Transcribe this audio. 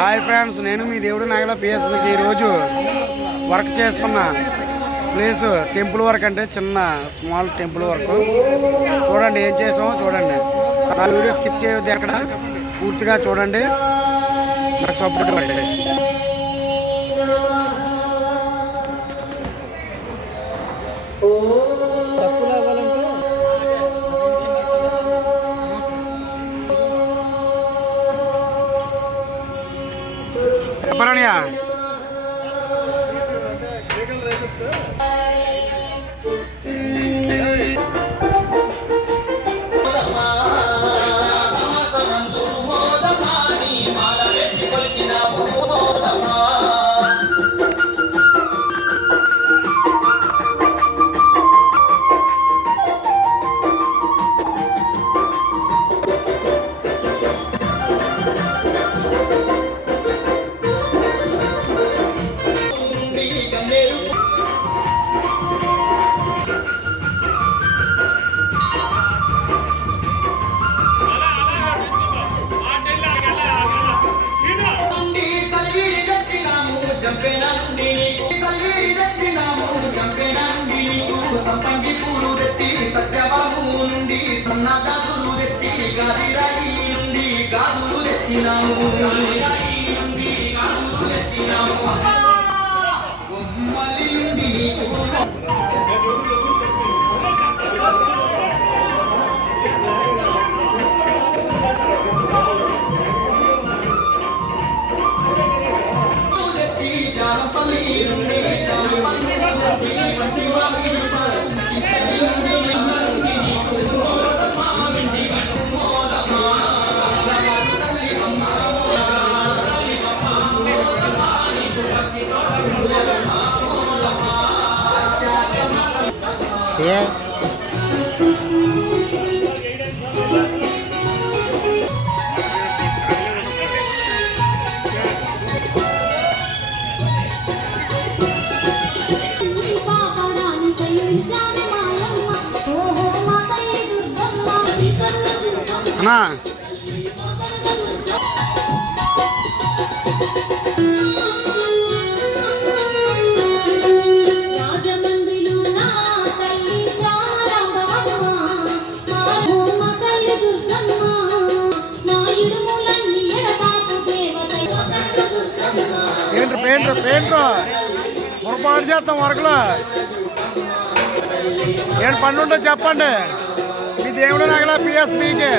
Hi friends, నేను మీ దేవుడు నాగల పిఎస్బికి ఈరోజు వర్క్ చేస్తున్న ప్లేస్ టెంపుల్ వర్క్, అంటే చిన్న స్మాల్ టెంపుల్ వర్క్. చూడండి ఏం చేసామో చూడండి. నా వీడియో స్కిప్ చేయొద్దు, అక్కడ పూర్తిగా చూడండి, నాకు సపోర్ట్ ఇవ్వండి. చెప్పరానియా సంపంగి పూలు తెచ్చి సత్యబాబు నుండి సన్నజాతులు తెచ్చి గాదిరాయి నుండి గాజులు తెచ్చినాము. బొమ్మలి నుండి నీకు తెచ్చి జానపల్లి నుండి అన్నా పెయింటర్ పొరపాటు చేస్తాం వర్క్లో. ఏం పని ఉంటే చెప్పండి, మీ దేవుడు నాగల పిఎస్బికి.